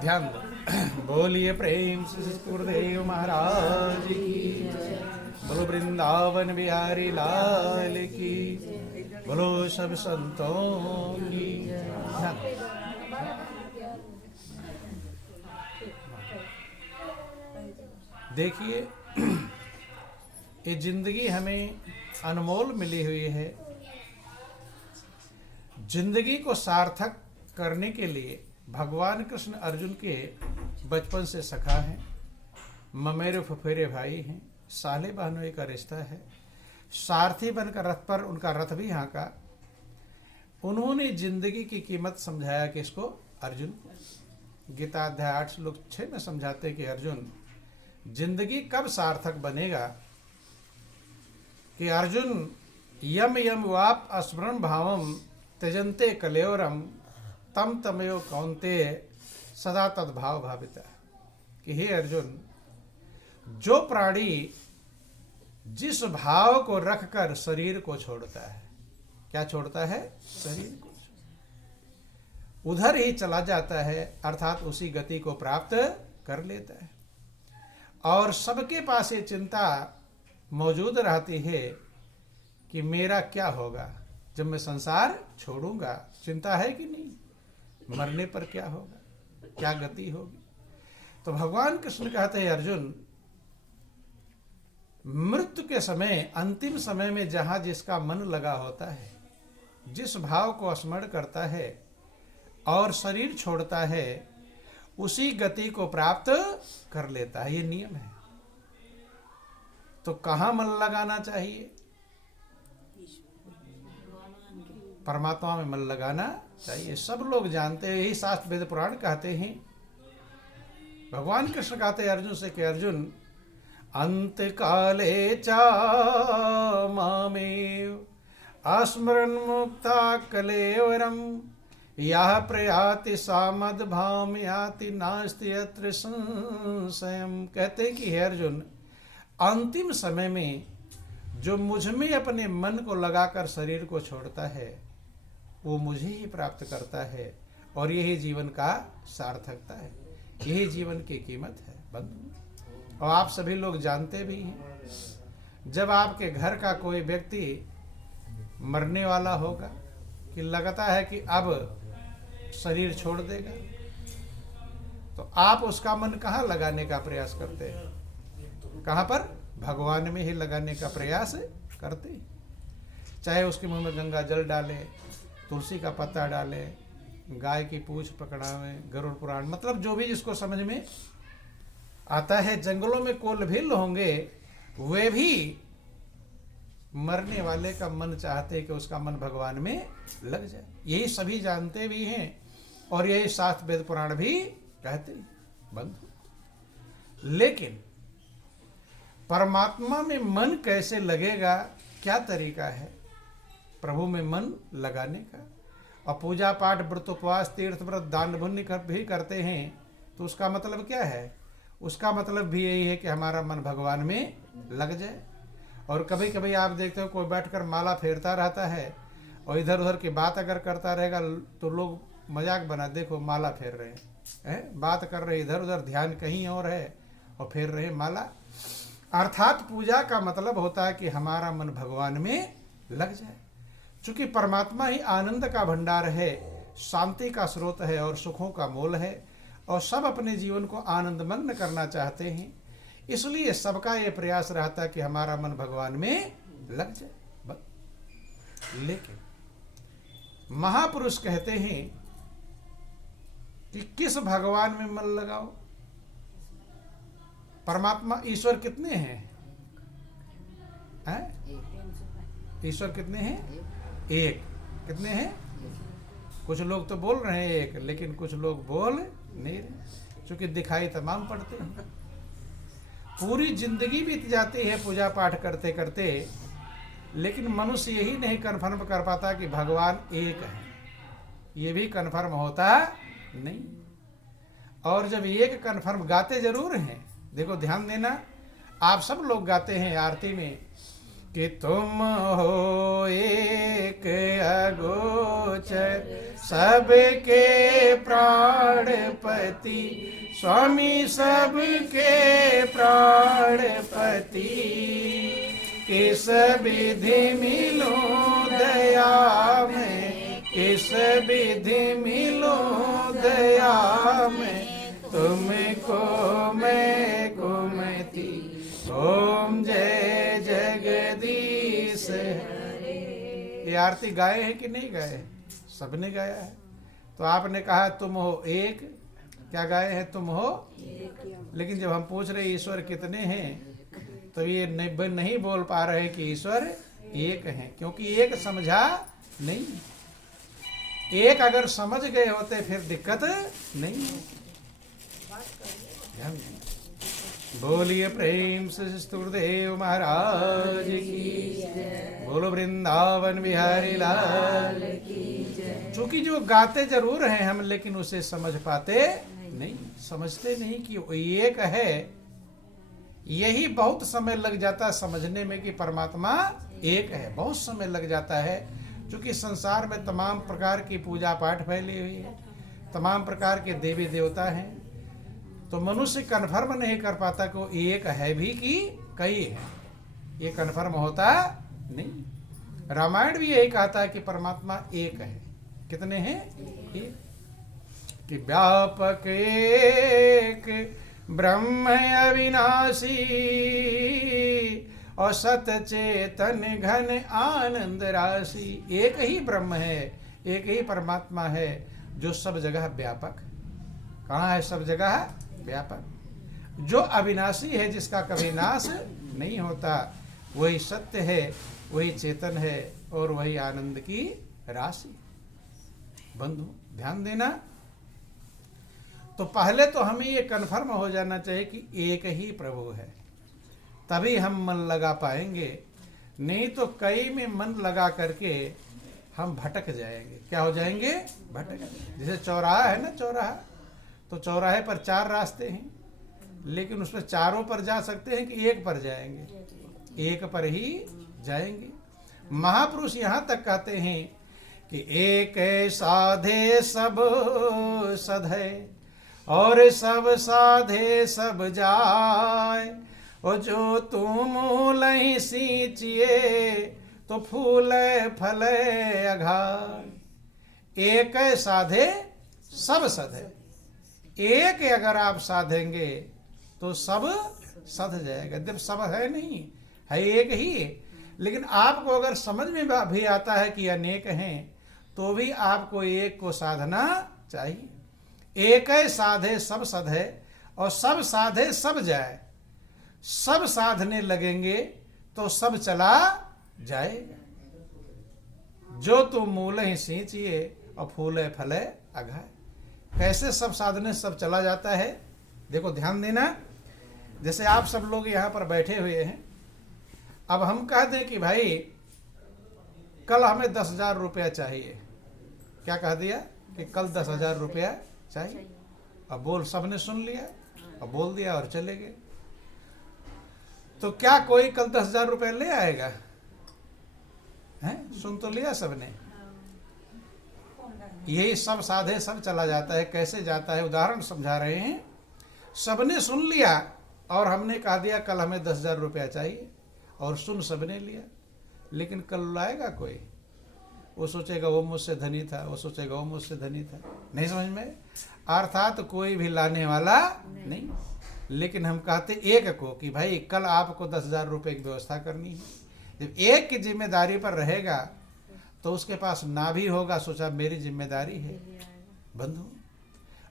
ध्यान दो। बोलिए प्रेम से गुरुदेव महाराज की, बोलो वृंदावन बिहारी लाल की, बोलो सब संतों की। ध्यान दो। देखिए, ये जिंदगी हमें अनमोल मिली हुई है। जिंदगी को सार्थक करने के लिए भगवान कृष्ण अर्जुन के बचपन से सखा हैं, ममेरे फुफेरे भाई हैं, साले बहनों का रिश्ता है। सारथी बनकर रथ पर उनका रथ भी हाँका। उन्होंने जिंदगी की कीमत समझाया किसको? अर्जुन को। गीता अध्याय 8 श्लोक 6 में समझाते कि अर्जुन, जिंदगी कब सार्थक बनेगा कि अर्जुन यम यम वाप स्मरण भावम त्यजन्ते कलेवरम तम तमयो कौन्तेय सदा तद्भाव भाविता। कि हे अर्जुन, जो प्राणी जिस भाव को रखकर शरीर को छोड़ता है, क्या छोड़ता है? शरीर को, उधर ही चला जाता है, अर्थात उसी गति को प्राप्त कर लेता है। और सबके पास ये चिंता मौजूद रहती है कि मेरा क्या होगा जब मैं संसार छोड़ूंगा। चिंता है कि नहीं? मरने पर क्या होगा, क्या गति होगी। तो भगवान कृष्ण कहते हैं, अर्जुन, मृत्यु के समय, अंतिम समय में जहां जिसका मन लगा होता है, जिस भाव को स्मरण करता है और शरीर छोड़ता है, उसी गति को प्राप्त कर लेता है। ये नियम है। तो कहां मन लगाना चाहिए? परमात्मा में मन लगाना चाहिए। सब लोग जानते हैं, यही शास्त्र वेद पुराण कहते हैं। भगवान कृष्ण कहते हैं अर्जुन से कि अर्जुन, अंत काले चा मामेव स्मरन् मुक्ता कलेवरम यः प्रयाति सामद्भाम याति नास्ति यत्र संशयम्। कहते हैं कि हे अर्जुन, अंतिम समय में जो मुझ में अपने मन को लगाकर शरीर को छोड़ता है, वो मुझे ही प्राप्त करता है। और यही जीवन का सार्थकता है, यही जीवन की कीमत है बंधु। और आप सभी लोग जानते भी हैं, जब आपके घर का कोई व्यक्ति मरने वाला होगा, कि लगता है कि अब शरीर छोड़ देगा, तो आप उसका मन कहाँ लगाने का प्रयास करते हैं? कहाँ पर? भगवान में ही लगाने का प्रयास करते हैं। चाहे उसके मुंह में गंगा जल डाले, तुलसी का पत्ता डाले, गाय की पूंछ पकड़ावे, गरुड़ पुराण, मतलब जो भी जिसको समझ में आता है। जंगलों में कोल भील होंगे, वे भी मरने वाले का मन चाहते हैं कि उसका मन भगवान में लग जाए। यही सभी जानते भी हैं और यही शास्त्र वेद पुराण भी कहते हैं बंधु। लेकिन परमात्मा में मन कैसे लगेगा, क्या तरीका है प्रभु में मन लगाने का? और पूजा पाठ व्रत उपवास तीर्थ व्रत दान पुण्य भी करते हैं, तो उसका मतलब क्या है? उसका मतलब भी यही है कि हमारा मन भगवान में लग जाए। और कभी कभी आप देखते हो कोई बैठकर माला फेरता रहता है और इधर उधर की बात अगर करता रहेगा तो लोग मजाक बना, देखो माला फेर रहे हैं, बात कर रहे इधर उधर, ध्यान कहीं और है और फेर रहे माला। अर्थात पूजा का मतलब होता है कि हमारा मन भगवान में लग जाए। चूंकि परमात्मा ही आनंद का भंडार है, शांति का स्रोत है और सुखों का मूल है, और सब अपने जीवन को आनंदमग्न करना चाहते हैं। इसलिए सबका ये प्रयास रहता है कि हमारा मन भगवान में लग जाए। लेकिन महापुरुष कहते हैं कि किस भगवान में मन लगाओ? परमात्मा ईश्वर कितने हैं? ईश्वर कितने हैं? एक। कितने हैं? कुछ लोग तो बोल रहे हैं एक, लेकिन कुछ लोग बोल नहीं रहे, क्योंकि दिखाई तमाम पड़ते हैं। पूरी जिंदगी बीत जाती है पूजा पाठ करते करते, लेकिन मनुष्य यही नहीं कन्फर्म कर पाता कि भगवान एक है। ये भी कन्फर्म होता नहीं। और जब एक कन्फर्म, गाते जरूर हैं, देखो ध्यान देना, आप सब लोग गाते हैं आरती में कि तुम हो एक अगोचर सबके प्राणपति, स्वामी सबके प्राणपति। किस विधि मिलूं दया में, किस विधि मिलूं दया में, तुमको मैं कुमति। ओम जय जगदीश हरे। ये आरती गाए है कि नहीं गाए? सबने गाया है। तो आपने कहा तुम हो एक, क्या गाए हैं? तुम हो एक। लेकिन जब हम पूछ रहे ईश्वर कितने हैं, तो ये नहीं बोल पा रहे कि ईश्वर एक हैं, क्योंकि एक समझा नहीं। एक अगर समझ गए होते फिर दिक्कत नहीं। बोलिए प्रेम से स्तुरदेव महाराज की, बोलो वृंदावन बिहारी लाल की। चूंकि जो गाते जरूर हैं हम, लेकिन उसे समझ पाते नहीं, समझते नहीं कि वो एक है। यही बहुत समय लग जाता है समझने में कि परमात्मा एक है, बहुत समय लग जाता है। क्योंकि संसार में तमाम प्रकार की पूजा पाठ फैली हुई है, तमाम प्रकार के देवी देवता हैं, तो मनुष्य कन्फर्म नहीं कर पाता कि वो एक है भी कि कई है, ये कन्फर्म होता नहीं। रामायण भी यही कहता है कि परमात्मा एक है। कितने हैं? एक। कि व्यापक एक ब्रह्म अविनाशी, और सत चेतन घन आनंद राशि। एक ही ब्रह्म है, एक ही परमात्मा है जो सब जगह व्यापक। कहाँ है? सब जगह व्यापक। जो अविनाशी है, जिसका कभी नाश नहीं होता, वही सत्य है, वही चेतन है, और वही आनंद की राशि। बंधु ध्यान देना। तो पहले तो हमें ये कन्फर्म हो जाना चाहिए कि एक ही प्रभु है, तभी हम मन लगा पाएंगे। नहीं तो कई में मन लगा करके हम भटक जाएंगे। क्या हो जाएंगे? भटक। जैसे चौराहा है ना, चौराहा, तो चौराहे पर 4 रास्ते हैं, लेकिन उसमें चारों पर जा सकते हैं कि एक पर जाएंगे? एक पर ही जाएंगे। महापुरुष यहाँ तक कहते हैं कि एक साधे सब सधे, और सब साधे सब जाय। और जो तुम लही सींचिए, तो फूल फल अघाय। एक साधे सब सधे। एक अगर आप साधेंगे तो सब सध जाएगा। जब सब है नहीं, है एक ही। लेकिन आपको अगर समझ में भी आता है कि अनेक हैं, तो भी आपको एक को साधना चाहिए। एक साधे सब सधे, और सब साधे सब जाए। सब साधने लगेंगे तो सब चला जाएगा। जो तुम मूल ही सींचिए, और फूले फले अघाय। कैसे सब साधने सब चला जाता है? देखो ध्यान देना। जैसे आप सब लोग यहाँ पर बैठे हुए हैं, अब हम कह दें कि भाई कल हमें 10,000 रुपया चाहिए। क्या कह दिया कि कल 10,000 रुपया चाहिए। अब बोल, सबने सुन लिया और बोल दिया और चले गए। तो क्या कोई कल 10,000 रुपया ले आएगा? हैं? सुन तो लिया सबने। यही सब साधे सब चला जाता है। कैसे जाता है? उदाहरण समझा रहे हैं। सबने सुन लिया और हमने कह दिया कल हमें 10,000 रुपया चाहिए, और सुन सबने लिया, लेकिन कल लाएगा कोई? वो सोचेगा वो मुझसे धनी था, वो सोचेगा वो मुझसे धनी था। नहीं समझ में? अर्थात कोई भी लाने वाला नहीं। लेकिन हम कहते एक को कि भाई कल आपको 10,000 रुपये की व्यवस्था करनी है। जब एक की जिम्मेदारी पर रहेगा तो उसके पास ना भी होगा, सोचा मेरी जिम्मेदारी है बंधु।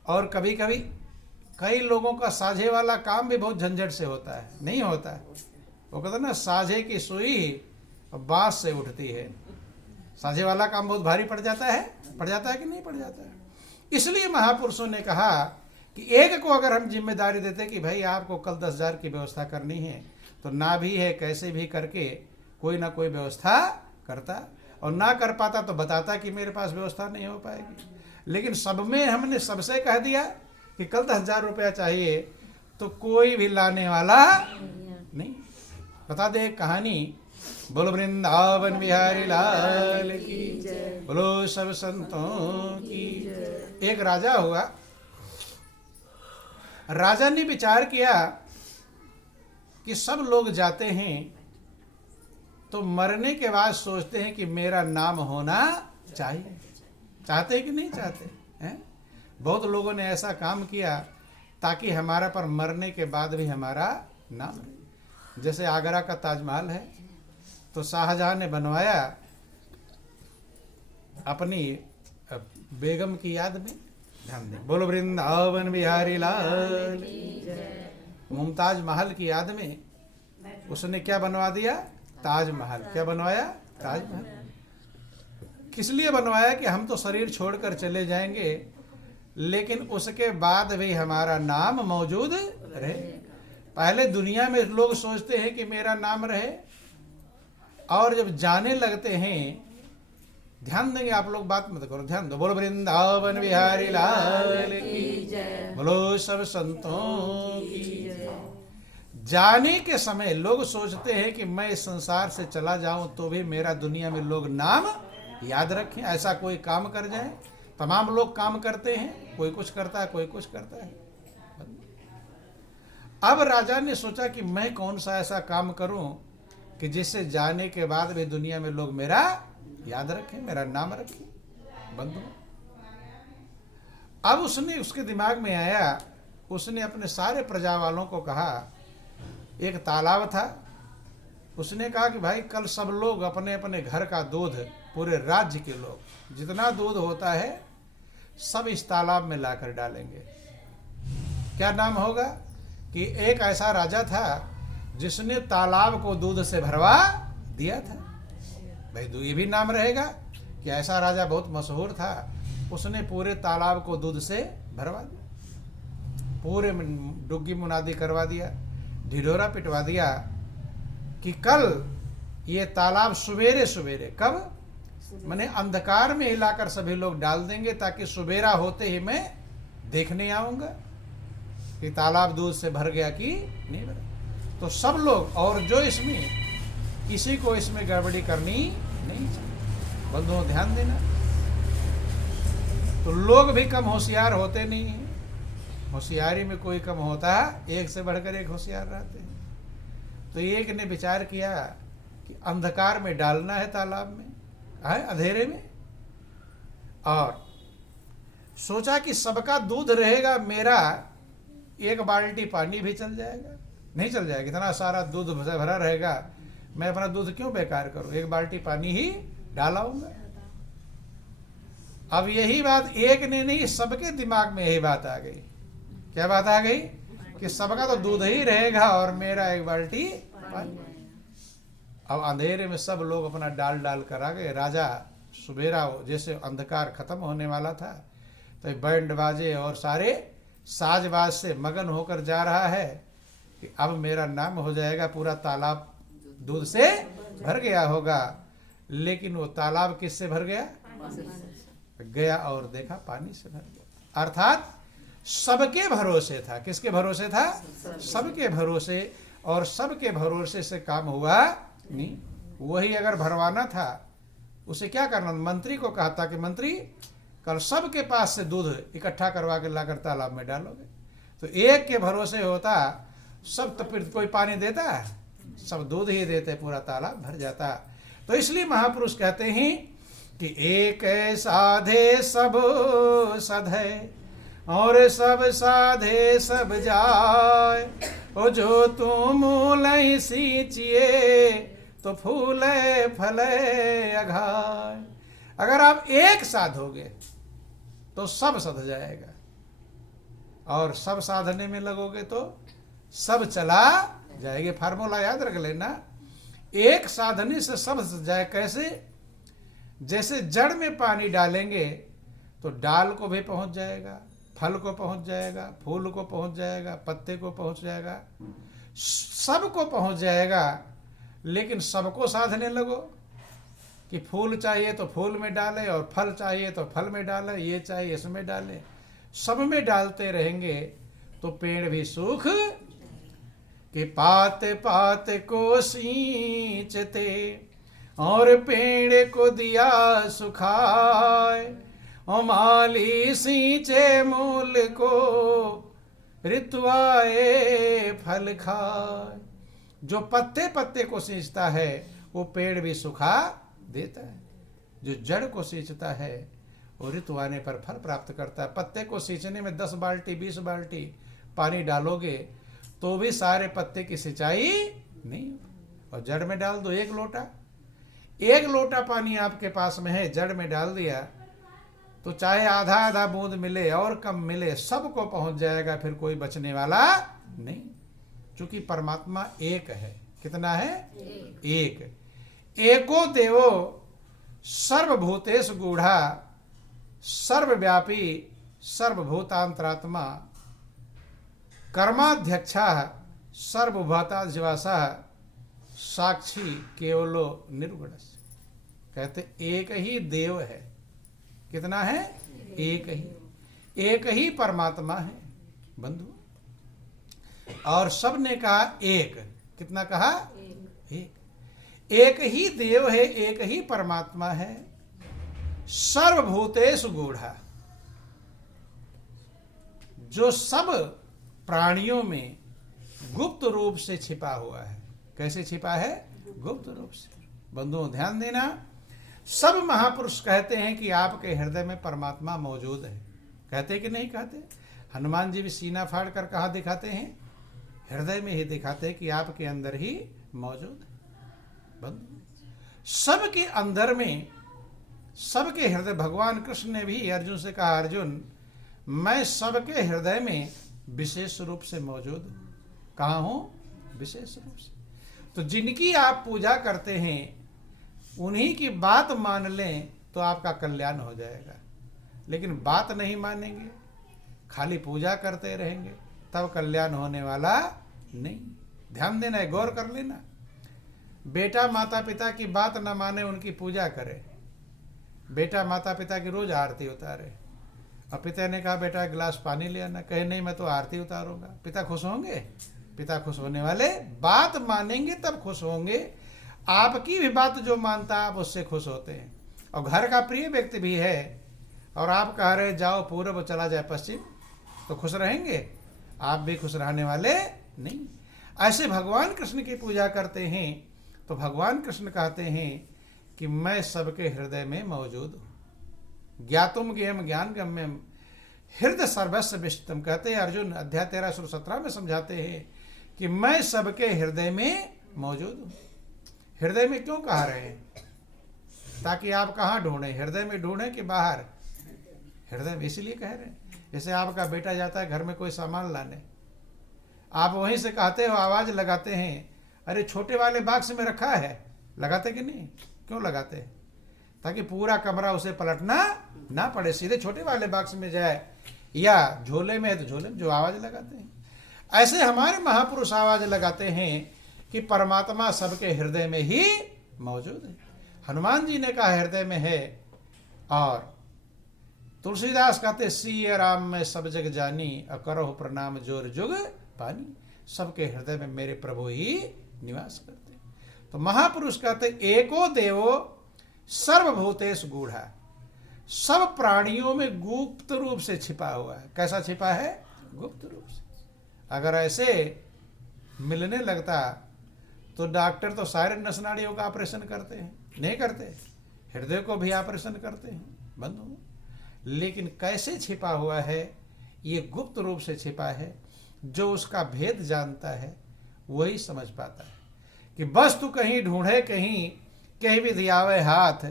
और कभी कभी कई लोगों का साझे वाला काम भी बहुत झंझट से होता है, नहीं होता है। वो कहते ना, साझे की सुई बांस से उठती है। साझे वाला काम बहुत भारी पड़ जाता है कि नहीं पड़ जाता है। इसलिए महापुरुषों ने कहा कि एक को अगर हम जिम्मेदारी देते कि भाई आपको कल 10,000 की व्यवस्था करनी है, तो ना भी है कैसे भी करके कोई ना कोई व्यवस्था करता, और ना कर पाता तो बताता कि मेरे पास व्यवस्था नहीं हो पाएगी। लेकिन सब में हमने सबसे कह दिया कि कल 10,000 रुपया चाहिए, तो कोई भी लाने वाला नहीं। बता दे एक कहानी बोलो वृंदावन बिहारी लाल की जय, बोलो सब संतों की जय। एक राजा हुआ, राजा ने विचार किया कि सब लोग जाते हैं तो मरने के बाद सोचते हैं कि मेरा नाम होना चाहिए। चाहते हैं कि नहीं चाहते हैं? बहुत लोगों ने ऐसा काम किया ताकि हमारा पर मरने के बाद भी हमारा नाम रहे। जैसे आगरा का ताजमहल है तो शाहजहां ने बनवाया अपनी बेगम की याद में। ध्यान दें, बोलो वृंदावन बिहारी लाल। मुमताज महल की याद में उसने क्या बनवा दिया? ताजमहल। क्या बनवाया? ताजमहल। किस लिए बनवाया? कि हम तो शरीर छोड़कर चले जाएंगे लेकिन उसके बाद भी हमारा नाम मौजूद रहे। पहले दुनिया में लोग सोचते हैं कि मेरा नाम रहे, और जब जाने लगते हैं, ध्यान देंगे आप लोग, बात मत करो, ध्यान दो। बोलो वृंदावन बिहारी लाल की जय, बोलो सब संतों की जय। जाने के समय लोग सोचते हैं कि मैं इस संसार से चला जाऊं तो भी मेरा दुनिया में लोग नाम याद रखें, ऐसा कोई काम कर जाए। तमाम लोग काम करते हैं, कोई कुछ करता है, कोई कुछ करता है। अब राजा ने सोचा कि मैं कौन सा ऐसा काम करूं कि जिससे जाने के बाद भी दुनिया में लोग मेरा याद रखें, मेरा नाम रखें। बंधु, अब उसके दिमाग में आया, उसने अपने सारे प्रजा वालों को कहा, एक तालाब था, उसने कहा कि भाई कल सब लोग अपने अपने घर का दूध, पूरे राज्य के लोग जितना दूध होता है सब इस तालाब में लाकर डालेंगे। क्या नाम होगा? कि एक ऐसा राजा था जिसने तालाब को दूध से भरवा दिया था। भाई ये भी नाम रहेगा कि ऐसा राजा बहुत मशहूर था, उसने पूरे तालाब को दूध से भरवा दिया, पूरे डुग्गी मुनादी करवा दिया, ढिढोरा पिटवा दिया कि कल ये तालाब सवेरे सवेरे, कब? मैंने अंधकार में हिलाकर सभी लोग डाल देंगे ताकि सुबेरा होते ही मैं देखने आऊंगा कि तालाब दूध से भर गया कि नहीं भरा। तो सब लोग, और जो इसमें किसी को इसमें गड़बड़ी करनी नहीं चाहिए। बंधुओं ध्यान देना, तो लोग भी कम होशियार होते नहीं हैं, होशियारी में कोई कम होता है, एक से बढ़कर एक होशियार रहते हैं। तो एक ने विचार किया कि अंधकार में डालना है तालाब में, है अंधेरे में, और सोचा कि सबका दूध रहेगा, मेरा एक बाल्टी पानी भी चल जाएगा। नहीं चल जाएगा, इतना सारा दूध भरा रहेगा, मैं अपना दूध क्यों बेकार करूं, एक बाल्टी पानी ही डालाऊंगा। अब यही बात एक ने नहीं, सबके दिमाग में यही बात आ गई। क्या बात आ गई? कि सबका तो दूध ही रहेगा और मेरा एक बाल्टी पानी। अब अंधेरे में सब लोग अपना डाल डाल कर आ गए। राजा सुबेरा, जैसे अंधकार खत्म होने वाला था, तो बैंड बाजे और सारे साजबाज से मगन होकर जा रहा है कि अब मेरा नाम हो जाएगा, पूरा तालाब दूध से भर गया होगा। लेकिन वो तालाब किससे भर गया? गया और देखा पानी से भर गया। अर्थात सबके भरोसे था। किसके भरोसे था? सबके भरोसे। और सबके भरोसे से काम हुआ नहीं। वही अगर भरवाना था, उसे क्या करना? मंत्री को कहा था कि मंत्री कल सबके पास से दूध इकट्ठा करवा के लाकर तालाब में डालोगे। तो एक के भरोसे होता सब, तो फिर कोई पानी देता है? सब दूध ही देते, पूरा तालाब भर जाता। तो इसलिए महापुरुष कहते हैं कि एक साधे सब सधे और सब साधे सब जाय, ओ जो तुम मूल सींचिए तो फूले फले अघाय। अगर आप एक साधोगे तो सब सध जाएगा, और सब साधने में लगोगे तो सब चला जाएगा। फार्मूला याद रख लेना, एक साधने से सब सध जाए। कैसे? जैसे जड़ में पानी डालेंगे तो डाल को भी पहुंच जाएगा, फल को पहुंच जाएगा, फूल को पहुंच जाएगा, पत्ते को पहुंच जाएगा, सबको पहुंच जाएगा। लेकिन सबको साधने लगो कि फूल चाहिए तो फूल में डाले, और फल चाहिए तो फल में डाले, ये चाहिए इसमें डाले, सब में डालते रहेंगे तो पेड़ भी सूख कि पात पात को सींचते और पेड़ को दिया सुखाए, और माली सींचे मूल को ऋतु आए फल खाए। जो पत्ते पत्ते को सींचता है वो पेड़ भी सुखा देता है, जो जड़ को सींचता है वो ऋतु आने पर फल प्राप्त करता है। पत्ते को सींचने में 10 बाल्टी 20 बाल्टी पानी डालोगे तो भी सारे पत्ते की सिंचाई नहीं, और जड़ में डाल दो 1 लोटा, 1 लोटा पानी आपके पास में है, जड़ में डाल दिया तो चाहे आधा आधा बूंद मिले और कम मिले सबको पहुंच जाएगा, फिर कोई बचने वाला नहीं। क्योंकि परमात्मा एक है। कितना है? एक। एको देवो सर्वभूतेषु गूढ़ा, सर्वव्यापी सर्वभूतांतरात्मा, कर्माध्यक्षा सर्वभूता जीवासा, साक्षी केवलो निर्गुण। कहते एक ही देव है। कितना है? एक ही परमात्मा है बंधु। और सब ने कहा एक। कितना कहा? एक ही देव है, एक ही परमात्मा है। सर्वभूतेषु गूढ़ा, जो सब प्राणियों में गुप्त रूप से छिपा हुआ है। कैसे छिपा है? गुप्त रूप से। बंधुओं ध्यान देना, सब महापुरुष कहते हैं कि आपके हृदय में परमात्मा मौजूद है। कहते कि नहीं कहते? हनुमान जी भी सीना फाड़ कर कहा दिखाते हैं? हृदय में ही दिखाते हैं कि आपके अंदर ही मौजूद है। बंधु सबके अंदर में, सबके हृदय, भगवान कृष्ण ने भी अर्जुन से कहा, अर्जुन मैं सबके हृदय में विशेष रूप से मौजूद हूं। कहाँ हूं? विशेष रूप से। तो जिनकी आप पूजा करते हैं उन्हीं की बात मान लें तो आपका कल्याण हो जाएगा। लेकिन बात नहीं मानेंगे, खाली पूजा करते रहेंगे, तब कल्याण होने वाला नहीं। ध्यान देना है, गौर कर लेना। बेटा माता पिता की बात न माने, उनकी पूजा करे। बेटा माता पिता की रोज आरती उतारे, और पिता ने कहा बेटा एक गिलास पानी ले आना, कहे नहीं मैं तो आरती उतारूंगा। पिता खुश होंगे? पिता खुश होने वाले बात मानेंगे तब खुश होंगे। आपकी भी बात जो मानता है आप उससे खुश होते हैं। और घर का प्रिय व्यक्ति भी है और आप कह रहे जाओ पूर्व चला जाए पश्चिम, तो खुश रहेंगे? आप भी खुश रहने वाले नहीं। ऐसे भगवान कृष्ण की पूजा करते हैं तो भगवान कृष्ण कहते हैं कि मैं सबके हृदय में मौजूद हूं। ज्ञातुम ज्ञेयम ज्ञान गम्यम हृदय सर्वस्व विष्टम। कहते हैं अर्जुन अध्याय 13 श्लोक 17 में समझाते हैं कि मैं सबके हृदय में मौजूद हूं। हृदय में क्यों कह रहे हैं? ताकि आप कहाँ ढूंढें? हृदय में ढूंढें कि बाहर? हृदय में इसलिए कह रहे हैं। जैसे आपका बेटा जाता है घर में कोई सामान लाने, आप वहीं से कहते हो, आवाज लगाते हैं, अरे छोटे वाले बॉक्स में रखा है। लगाते कि नहीं? क्यों लगाते हैं? ताकि पूरा कमरा उसे पलटना ना पड़े, सीधे छोटे वाले बॉक्स में जाए, या झोले में है तो झोले में, जो आवाज लगाते हैं। ऐसे हमारे महापुरुष आवाज लगाते हैं कि परमात्मा सबके हृदय में ही मौजूद है। हनुमान जी ने कहा हृदय में है, और तुलसीदास कहते सिय राम में सब जग जानी, अकरो प्रणाम जोर जुग पानी। सबके हृदय में मेरे प्रभु ही निवास करते हैं। तो महापुरुष कहते एको देवो सर्वभूतेषु गूढ़ा, सब प्राणियों में गुप्त रूप से छिपा हुआ है। कैसा छिपा है? गुप्त रूप से। अगर ऐसे मिलने लगता तो डॉक्टर तो सारे नस नाड़ियों का ऑपरेशन करते हैं, नहीं करते? हृदय को भी ऑपरेशन करते हैं बंधु। लेकिन कैसे छिपा हुआ है? ये गुप्त रूप से छिपा है। जो उसका भेद जानता है वही समझ पाता है कि वस्तु कहीं ढूंढे कहीं, कहीं भी दियावे हाथ,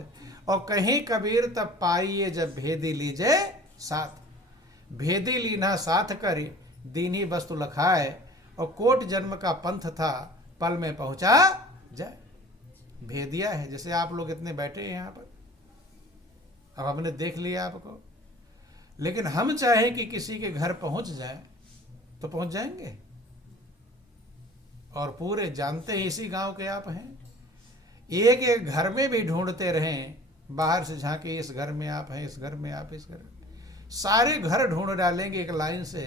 और कहीं कबीर तब पाइए जब भेदी लीजे साथ। भेदी लीना साथ कर दीनी वस्तु लखाए, और कोट जन्म का पंथ था पल में पहुंचा जाए। भेदिया है। जैसे आप लोग इतने बैठे हैं यहाँ पर, अब हमने देख लिया आपको, लेकिन हम चाहें कि किसी के घर पहुंच जाए तो पहुंच जाएंगे? और पूरे जानते हैं इसी गांव के आप हैं। एक एक घर में भी ढूंढते रहें, बाहर से झांके इस घर में आप हैं, इस घर में आप, इस घर में, सारे घर ढूंढ डालेंगे एक लाइन से,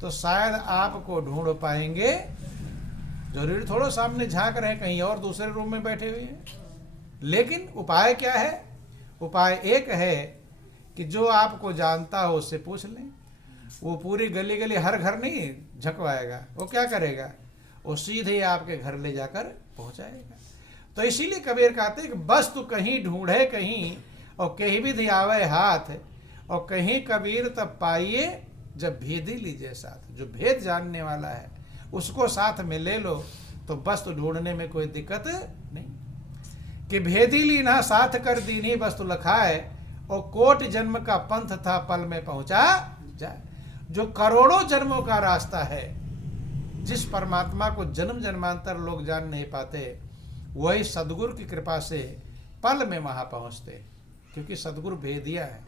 तो शायद आपको ढूंढ पाएंगे जरूरी थोड़ा सामने झांक रहे, कहीं और दूसरे रूम में बैठे हुए हैं। लेकिन उपाय क्या है? उपाय एक है कि जो आपको जानता हो उससे पूछ लें। वो पूरी गली गली हर घर नहीं झकवाएगा, वो क्या करेगा, वो सीधे आपके घर ले जाकर पहुंचाएगा। तो इसीलिए कबीर कहते हैं कि वस्तु कहीं ढूंढे कहीं, और कहीं भी धियावे हाथ, और कहीं कबीर तब पाइए जब भेदी लीजिए साथ। जो भेद जानने वाला है उसको साथ में ले लो तो वस्तु ढूंढने में कोई दिक्कत नहीं। कि भेदी लीना साथ कर दीनी वस्तु लखाए, और कोट जन्म का पंथ था पल में पहुंचा जाए। जो करोड़ों जन्मों का रास्ता है, जिस परमात्मा को जन्म जन्मांतर लोग जान नहीं पाते, वही सदगुरु की कृपा से पल में वहां पहुंचते। क्योंकि सदगुरु भेदिया है,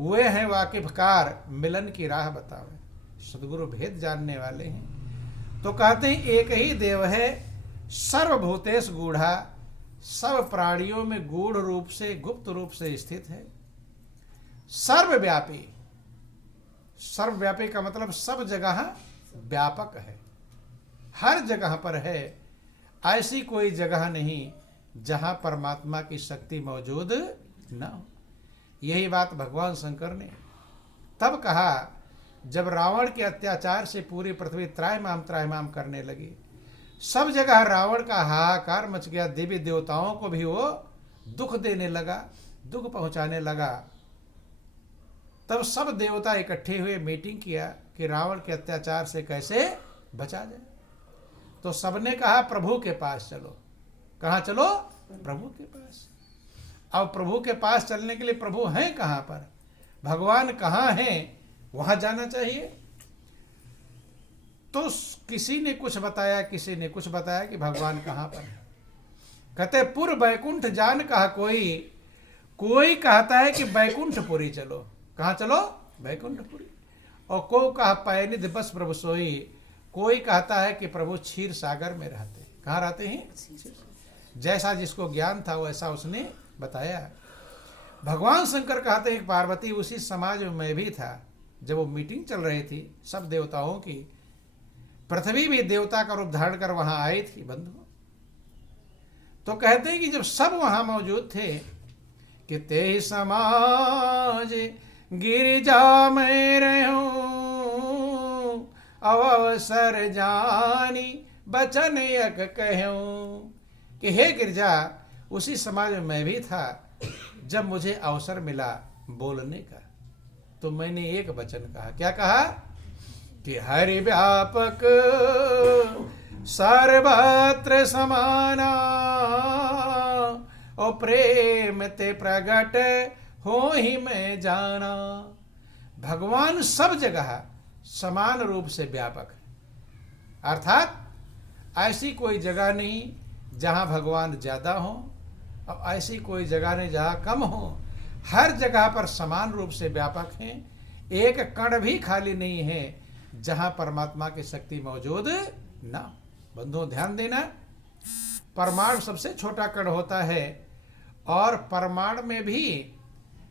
वे हैं वाकिफकार, मिलन की राह बतावे। सदगुरु भेद जानने वाले हैं। तो कहते हैं एक ही देव है, सर्वभूतेश गूढ़ा, सब प्राणियों में गूढ़ रूप से गुप्त रूप से स्थित है। सर्वव्यापी, सर्वव्यापी का मतलब सब जगह व्यापक है, हर जगह पर है। ऐसी कोई जगह नहीं जहां परमात्मा की शक्ति मौजूद न हो। यही बात भगवान शंकर ने तब कहा जब रावण के अत्याचार से पूरी पृथ्वी त्राहिमाम करने लगी। सब जगह रावण का हाहाकार मच गया, देवी देवताओं को भी वो दुख देने लगा, दुख पहुंचाने लगा। तब सब देवता इकट्ठे हुए मीटिंग किया कि रावण के अत्याचार से कैसे बचा जाए। तो सबने कहा प्रभु के पास चलो। कहाँ चलो? प्रभु के पास। अब प्रभु के पास चलने के लिए प्रभु हैं कहाँ पर, भगवान कहाँ हैं, वहां जाना चाहिए। तो किसी ने कुछ बताया, किसी ने कुछ बताया कि भगवान कहाँ पर है। कहते पुर बैकुंठ जान कहा कोई, कोई कहता है कि बैकुंठपुरी चलो। कहाँ चलो? बैकुंठपुरी। और को कहा पैनिध बस प्रभु सोई, कोई कहता है कि प्रभु क्षीर सागर में रहते। कहाँ रहते हैं? जैसा जिसको ज्ञान था वैसा उसने बताया। भगवान शंकर कहते हैं पार्वती उसी समाज में मैं भी था जब वो मीटिंग चल रही थी सब देवताओं की। पृथ्वी भी देवता का रूप धारण कर वहां आई थी बंधु। तो कहते हैं कि जब सब वहां मौजूद थे कि ते समाज गिरिजा में रहूं, अवसर जानी बचन यक कहूं। कि हे गिरजा, उसी समाज में मैं भी था जब मुझे अवसर मिला बोलने का, तो मैंने एक वचन कहा। क्या कहा? कि हरि व्यापक सर्वत्र समाना, और प्रेम ते प्रगट हो ही मैं जाना। भगवान सब जगह समान रूप से व्यापक है, अर्थात ऐसी कोई जगह नहीं जहां भगवान ज्यादा हो और ऐसी कोई जगह नहीं जहां कम हो। हर जगह पर समान रूप से व्यापक हैं। एक कण भी खाली नहीं है जहां परमात्मा की शक्ति मौजूद ना। बंधुओं ध्यान देना, परमाणु सबसे छोटा कण होता है और परमाणु में भी